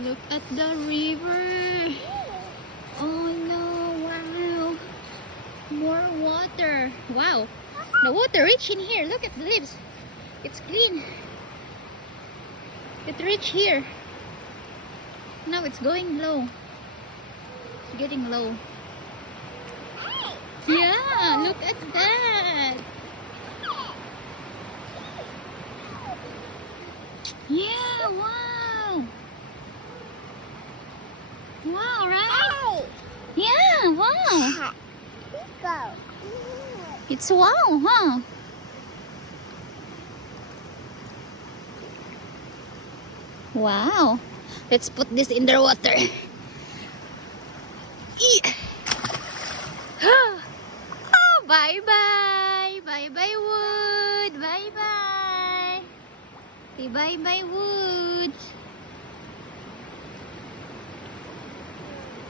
Look at the river. Oh no, wow. More water. Wow. The water reach in here. Look at the leaves. It's clean. It reach here. Now it's going low. It's getting low. Yeah, look at that. Yeah, wow. Wow, right? Yeah, wow. It's wow, huh? Wow. Let's put this in the water. Oh, bye-bye. Bye-bye, wood. Bye-bye. Say bye-bye, wood.